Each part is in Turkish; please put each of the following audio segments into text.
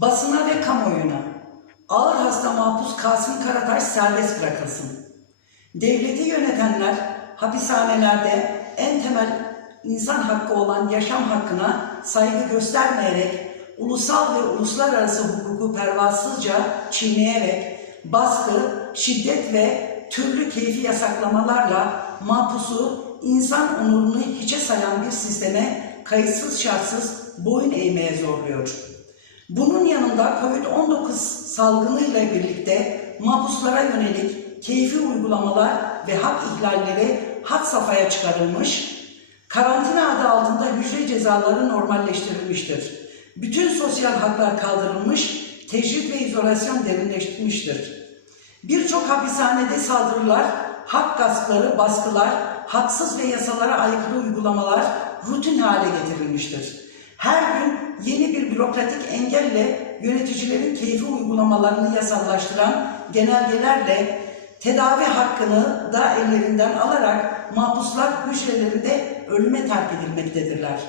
Basına ve kamuoyuna ağır hasta mahpus Kasım Karataş serbest bırakılsın. Devleti yönetenler hapishanelerde en temel insan hakkı olan yaşam hakkına saygı göstermeyerek ulusal ve uluslararası hukuku pervasızca çiğneyerek baskı, şiddet ve türlü keyfi yasaklamalarla mahpusu insan onurunu hiçe sayan bir sisteme kayıtsız şartsız boyun eğmeye zorluyor. Bunun yanında Covid-19 salgınıyla birlikte mahpuslara yönelik keyfi uygulamalar ve hak ihlalleri had safhaya çıkarılmış, karantina adı altında hücre cezaları normalleştirilmiştir. Bütün sosyal haklar kaldırılmış, tecrit ve izolasyon derinleştirilmiştir. Birçok hapishanede saldırılar, hak gaspları, baskılar, haksız ve yasalara aykırı uygulamalar rutin hale getirilmiştir. Her gün yeni bir bürokratik engelle yöneticilerin keyfi uygulamalarını yasallaştıran genelgelerle tedavi hakkını da ellerinden alarak mahpuslar hücrelerinde ölüme terk edilmektedirler.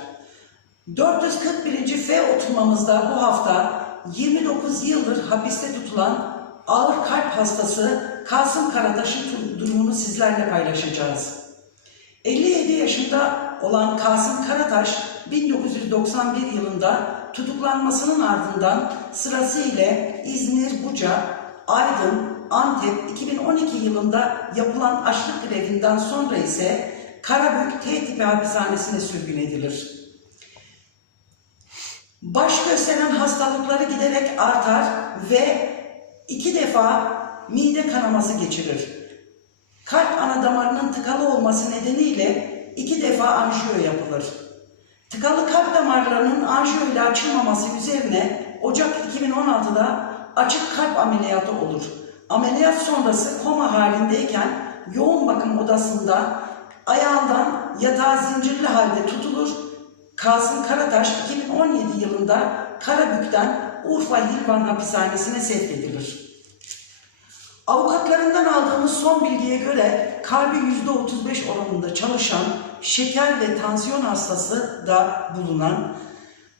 441. F oturmamızda bu hafta 29 yıldır hapiste tutulan ağır kalp hastası Kasım Karataş'ın durumunu sizlerle paylaşacağız. 57 yaşında olan Kasım Karataş 1991 yılında tutuklanmasının ardından sırasıyla İzmir, Buca, Aydın, Antep 2012 yılında yapılan açlık grevinden sonra ise Karabük T tipi hapishanesine sürgün edilir. Baş gösteren hastalıkları giderek artar ve iki defa mide kanaması geçirir. Kalp ana damarının tıkalı olması nedeniyle iki defa anjiyo yapılır. Tıkalı kalp damarlarının anjiyo ile açılmaması üzerine Ocak 2016'da açık kalp ameliyatı olur. Ameliyat sonrası koma halindeyken yoğun bakım odasında ayağından yatağa zincirli halde tutulur. Kasım Karataş 2017 yılında Karabük'ten Urfa Hilvan hapishanesine sevk edilir. Avukatlarından aldığımız son bilgiye göre kalbi %35 oranında çalışan şeker ve tansiyon hastası da bulunan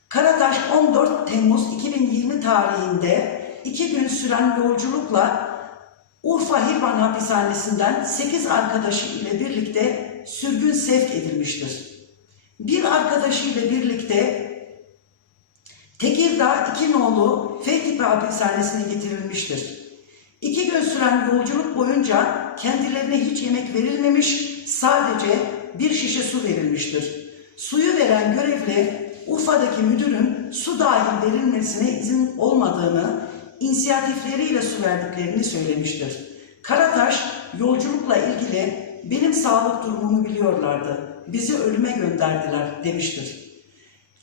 Karataş 14 Temmuz 2020 tarihinde iki gün süren yolculukla Urfa Hilvan hapishanesinden 8 arkadaşı ile birlikte sürgün sevk edilmiştir. Bir arkadaşı ile birlikte Tekirdağ İkinoğlu F tipi hapishanesine getirilmiştir. İki gün süren yolculuk boyunca kendilerine hiç yemek verilmemiş, sadece bir şişe su verilmiştir. Suyu veren görevli Urfa'daki müdürün su dahi verilmesine izin olmadığını, inisiyatifleriyle su verdiklerini söylemiştir. Karataş yolculukla ilgili benim sağlık durumumu biliyorlardı, bizi ölüme gönderdiler demiştir.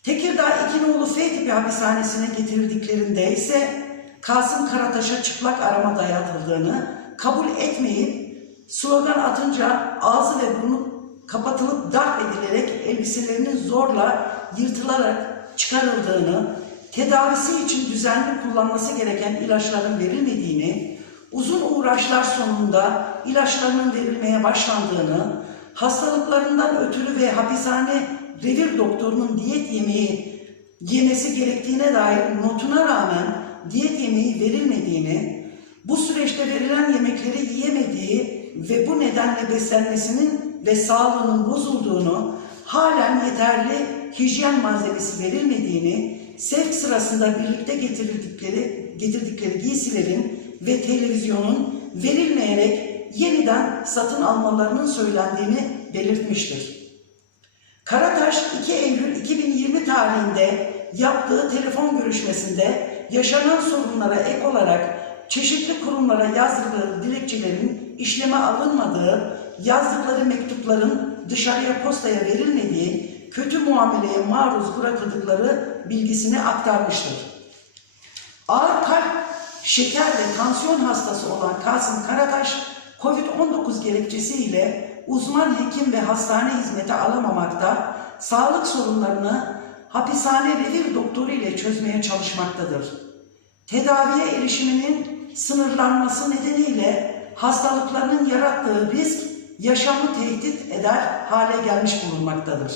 Tekirdağ İkinoğlu F tipi hapishanesine getirildiklerinde ise Kasım Karataş'a çıplak arama dayatıldığını kabul etmeyip slogan atınca ağzı ve burnu kapatılıp darp edilerek elbiselerinin zorla yırtılarak çıkarıldığını, tedavisi için düzenli kullanması gereken ilaçların verilmediğini, uzun uğraşlar sonunda ilaçlarının verilmeye başlandığını, hastalıklarından ötürü ve hapishane revir doktorunun diyet yemeği yemesi gerektiğine dair notuna rağmen diyet yemeği verilmediğini, bu süreçte verilen yemekleri yiyemediği ve bu nedenle beslenmesinin ve sağlığının bozulduğunu, halen yeterli hijyen malzemesi verilmediğini, sevk sırasında birlikte getirdikleri, getirdikleri giysilerin ve televizyonun verilmeyerek yeniden satın almalarının söylendiğini belirtmiştir. Karataş 2 Eylül 2020 tarihinde yaptığı telefon görüşmesinde yaşanan sorunlara ek olarak çeşitli kurumlara yazdığı dilekçelerin işleme alınmadığı, yazdıkları mektupların dışarıya postaya verilmediği, kötü muameleye maruz bırakıldıkları bilgisini aktarmıştır. Ağır kalp, şeker ve tansiyon hastası olan Kasım Karataş, COVID-19 gerekçesiyle uzman hekim ve hastane hizmeti alamamakta, sağlık sorunlarını hapishane revir doktoru ile çözmeye çalışmaktadır. Tedaviye erişiminin sınırlanması nedeniyle hastalıklarının yarattığı risk yaşamı tehdit eder hale gelmiş bulunmaktadır.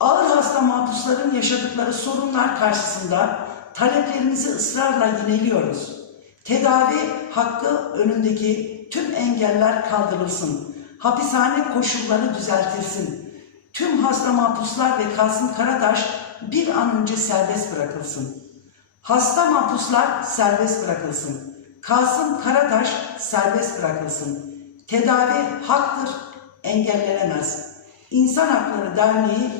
Ağır hasta mahpusların yaşadıkları sorunlar karşısında taleplerimizi ısrarla yineliyoruz. Tedavi hakkı önündeki tüm engeller kaldırılsın. Hapishane koşulları düzeltilsin. Tüm hasta mahpuslar ve Kasım Karataş bir an önce serbest bırakılsın. Hasta mahpuslar serbest bırakılsın. Kasım Karataş serbest bırakılsın. Tedavi haktır, engellenemez. İnsan Hakları Derneği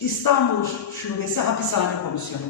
İstanbul Şubesi Hapishane Komisyonu.